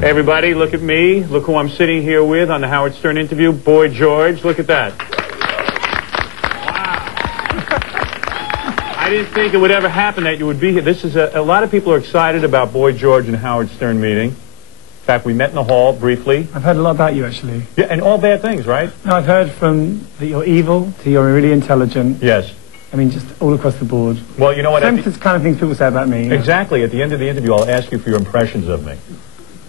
Hey everybody, look at me. Look who I'm sitting here with on the Howard Stern interview. Boy George, look at that. Wow. I didn't think it would ever happen that you would be here. This is a lot of people are excited about Boy George and Howard Stern meeting. In fact, we met in the hall briefly. I've heard a lot about you, actually. Yeah, and all bad things, right? No, I've heard from that you're evil to you're really intelligent. Yes. I mean, just all across the board. Well, you know what? Same kind of things people say about me. Exactly. At the end of the interview, I'll ask you for your impressions of me.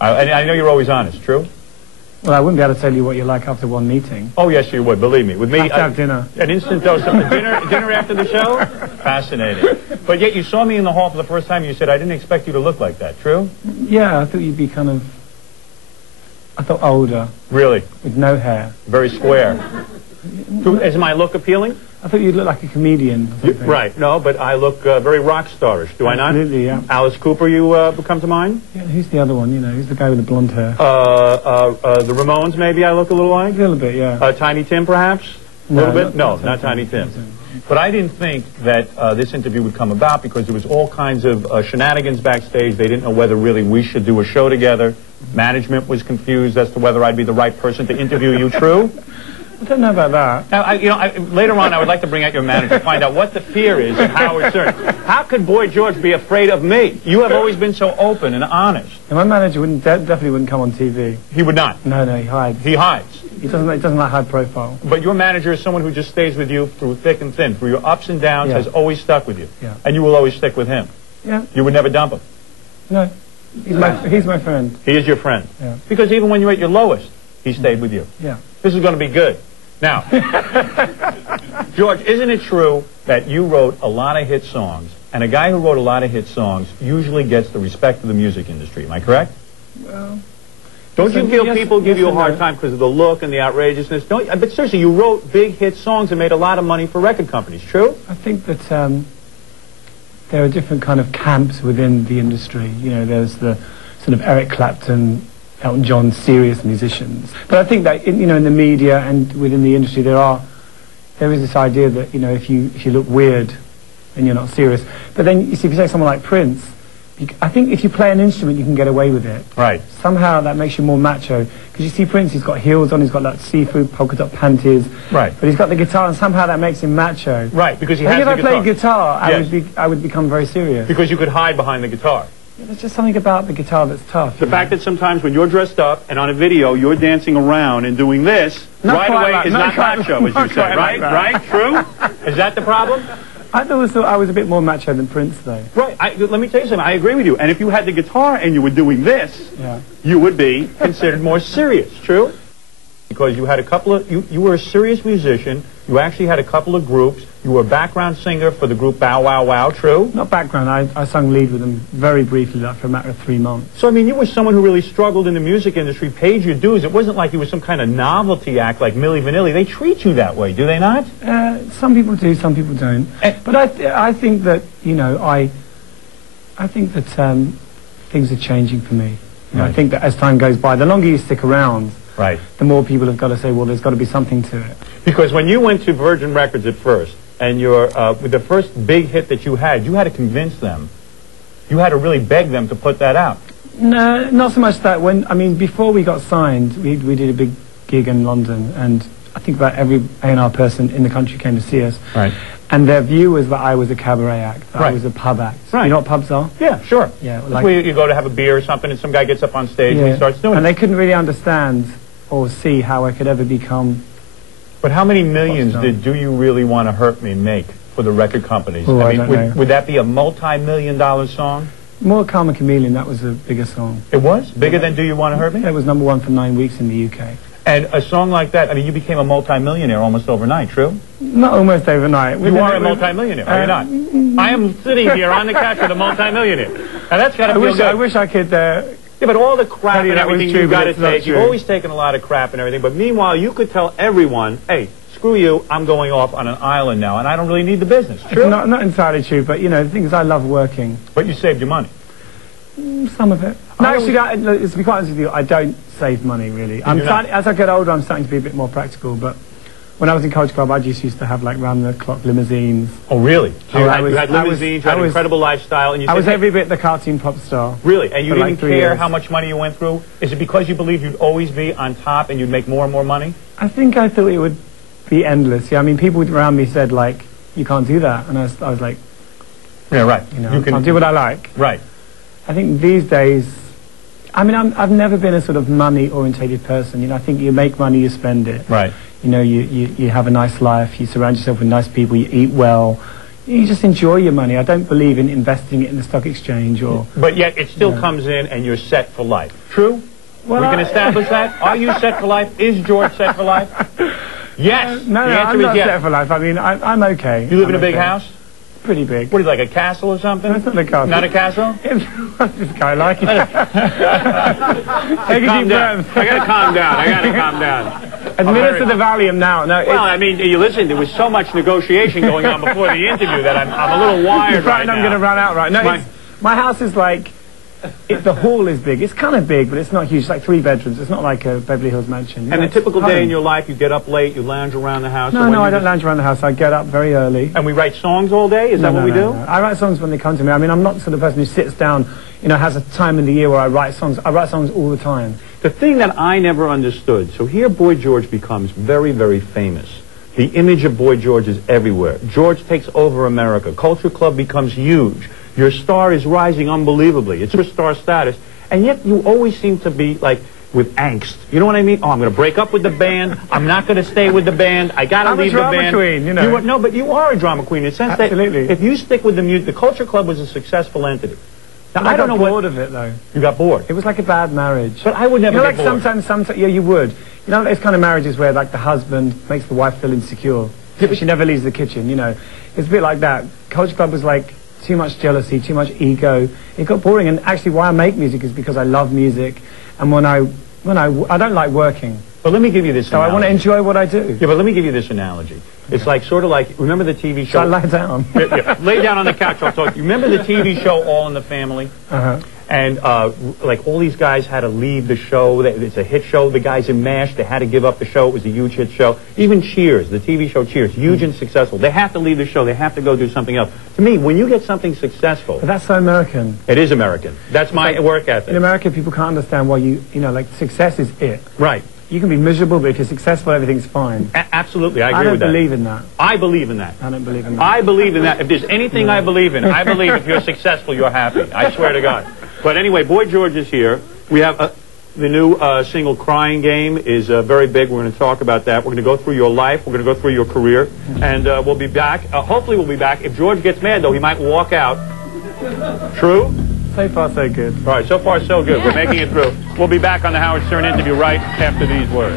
I know you're always honest, true? Well, I wouldn't be able to tell you what you're like after one meeting. Oh, yes, you would. Believe me. With me, have to have dinner. An instant dose of dinner after the show? Fascinating. But yet you saw me in the hall for the first time and you said, I didn't expect you to look like that, true? Yeah, I thought you'd be kind of, I thought older. Really? With no hair. Very square. Is my look appealing? I thought you'd look like a comedian. Right. No, but I look very rock starish. Do I not? Absolutely, yeah. Alice Cooper, you come to mind? Yeah, who's the other one, you know? Who's the guy with the blonde hair? The Ramones, maybe I look a little like? A little bit, yeah. Tiny Tim, perhaps? A little bit? No, not Tiny Tim. But I didn't think that this interview would come about because there was all kinds of shenanigans backstage. They didn't know whether really we should do a show together. Management was confused as to whether I'd be the right person to interview you, true? I don't know about that. Now, later on, I would like to bring out your manager to find out what the fear is of Howard Stern. How could Boy George be afraid of me? You have always been so open and honest. And my manager definitely wouldn't come on TV. He would not? No, he hides. He hides? He doesn't like high profile. But your manager is someone who just stays with you through thick and thin, through your ups and downs, yeah. has always stuck with you. Yeah. And you will always stick with him. Yeah. You would never dump him. No. He's my friend. He is your friend. Yeah. Because even when you're at your lowest, he stayed with you. Yeah. This is going to be good. Now, George, isn't it true that you wrote a lot of hit songs, and a guy who wrote a lot of hit songs usually gets the respect of the music industry? Am I correct? Well... Don't you feel people give you a hard time because of the look and the outrageousness? But seriously, you wrote big hit songs and made a lot of money for record companies, true? I think that there are different kind of camps within the industry. You know, there's the sort of Eric Clapton, Elton John, serious musicians. But I think that, in the media and within the industry, there is this idea that, if you look weird, then you're not serious. But then, you see, if you take someone like Prince, I think if you play an instrument, you can get away with it. Right. Somehow that makes you more macho. Because you see Prince, he's got heels on, he's got that seafood polka dot panties. Right. But he's got the guitar, and somehow that makes him macho. Right, because he has the guitar. If I played guitar, yes. I would become very serious. Because you could hide behind the guitar. Yeah, there's just something about the guitar that's tough. The fact that sometimes when you're dressed up and on a video, you're dancing around and doing this, right away is not macho, as you say, right? Right? True? Is that the problem? I always thought I was a bit more macho than Prince, though. Right. Let me tell you something. I agree with you. And if you had the guitar and you were doing this, you would be considered more serious. True? Because you had a couple of... You were a serious musician. You actually had a couple of groups. You were a background singer for the group Bow Wow Wow. True? Not background. I sung lead with them very briefly, for a matter of 3 months. So, I mean, you were someone who really struggled in the music industry, paid your dues. It wasn't like you were some kind of novelty act like Milli Vanilli. They treat you that way, do they not? Some people do, some people don't. But I think that, I think that things are changing for me. Right. I think that as time goes by, the longer you stick around, right, the more people have got to say, well, there's got to be something to it. Because when you went to Virgin Records at first, and with the first big hit that you had to convince them. You had to really beg them to put that out. No, not so much that. Before we got signed, we did a big gig in London, and I think about every A&R person in the country came to see us. Right. And their view was that I was a cabaret act, that I was a pub act. Right. You know what pubs are? Yeah, sure. Yeah, like where you go to have a beer or something, and some guy gets up on stage and he starts doing it. And they couldn't really understand or see how I could ever become... But how many millions did Do You Really Want to Hurt Me make for the record companies? Oh, I don't know. Would that be a multi-million-dollar song? More Karma Chameleon, that was a bigger song. It was? Bigger than Do You Want to Hurt Me? It was #1 for 9 weeks in the UK. And a song like that, you became a multi-millionaire almost overnight, true? Not almost overnight. You are a multi-millionaire, are you not? I am sitting here on the couch with a multi-millionaire. Now that's got to feel good. I wish I could... Yeah, but all the crap and everything you've got to take, you've always taken a lot of crap and everything, but meanwhile you could tell everyone, hey, screw you, I'm going off on an island now, and I don't really need the business. True? Not entirely true, but, the thing is I love working. But you saved your money. Some of it. No, actually, to be quite honest with you, I don't save money, really. As I get older, I'm starting to be a bit more practical, but when I was in Culture Club, I just used to have like round-the-clock limousines. Oh, really? So you had I limousines, you had an incredible lifestyle, and you said, I was every bit the cartoon pop star. Really? And you didn't like 3 care years. how much money you went through? Is it because you believed you'd always be on top and you'd make more and more money? I think I thought it would be endless. Yeah, I mean, people around me said, like, you can't do that. And I was like, yeah, right. You know, I'll do what I like. Right. I think these days, I mean, I've never been a sort of money-orientated person. You know, I think you make money, you spend it. Right. You know, you have a nice life, you surround yourself with nice people, you eat well. You just enjoy your money. I don't believe in investing it in the stock exchange or... But yet it still comes in and you're set for life. True? Well, we can establish that? Are you set for life? Is George set for life? Yes. No, I'm not set for life. I mean, I'm okay. You live in a big house? Pretty big. What is it, like a castle or something? No, it's not a castle. Not a castle? What's this guy like? Take a deep breath. I gotta calm down. I gotta calm down. Administer the Valium now. No, well, I mean, you listen, there was so much negotiation going on before the interview that I'm a little wired right now. I'm going to run out right now. My house is like... the hall is big. It's kind of big, but it's not huge. It's like 3 bedrooms. It's not like a Beverly Hills mansion. And a typical day in your life, you get up late, you lounge around the house? No, I don't lounge around the house. I get up very early. And we write songs all day? Is that what we do? No. I write songs when they come to me. I mean, I'm not the sort of person who sits down, you know, has a time in the year where I write songs. I write songs all the time. The thing that I never understood, so here Boy George becomes very, very famous. The image of Boy George is everywhere. George takes over America. Culture Club becomes huge. Your star is rising unbelievably. It's superstar status. And yet you always seem to be, like, with angst. You know what I mean? Oh, I'm going to break up with the band. I'm not going to stay with the band. I got to leave the band. I'm a drama queen, you know. No, but you are a drama queen in the sense that if you stick with the music, the Culture Club was a successful entity. Now, I don't know bored of it, though. You got bored? It was like a bad marriage. But I would never get bored. Sometimes, yeah, you would. You know, those kind of marriages where, like, the husband makes the wife feel insecure. But she never leaves the kitchen, you know. It's a bit like that. Culture Club was like... too much jealousy, too much ego. It got boring, and actually why I make music is because I love music, and when I don't like working. But let me give you this analogy. I want to enjoy what I do. Yeah, but let me give you this analogy. It's like, sort of like, remember the TV show? So I lie down. Yeah, lay down on the couch, I'll talk. You remember the TV show All in the Family? Uh-huh. And, like, all these guys had to leave the show. It's a hit show. The guys in MASH, they had to give up the show. It was a huge hit show. Even Cheers, the TV show Cheers, huge and successful. They have to leave the show. They have to go do something else. To me, when you get something successful... But that's so American. It is American. That's my work ethic. In America, people can't understand why you know, like, success is it. Right. You can be miserable, but if you're successful, everything's fine. Absolutely, I agree with that. I don't believe in that. I believe in that. I don't believe in that. I believe in that. If there's anything I believe in, I believe if you're successful, you're happy. I swear to God. But anyway, Boy George is here. We have the new single Crying Game is very big. We're going to talk about that. We're going to go through your life. We're going to go through your career. And we'll be back. Hopefully we'll be back. If George gets mad, though, he might walk out. True? So far, so good. All right, so far, so good. We're making it through. We'll be back on the Howard Stern interview right after these words.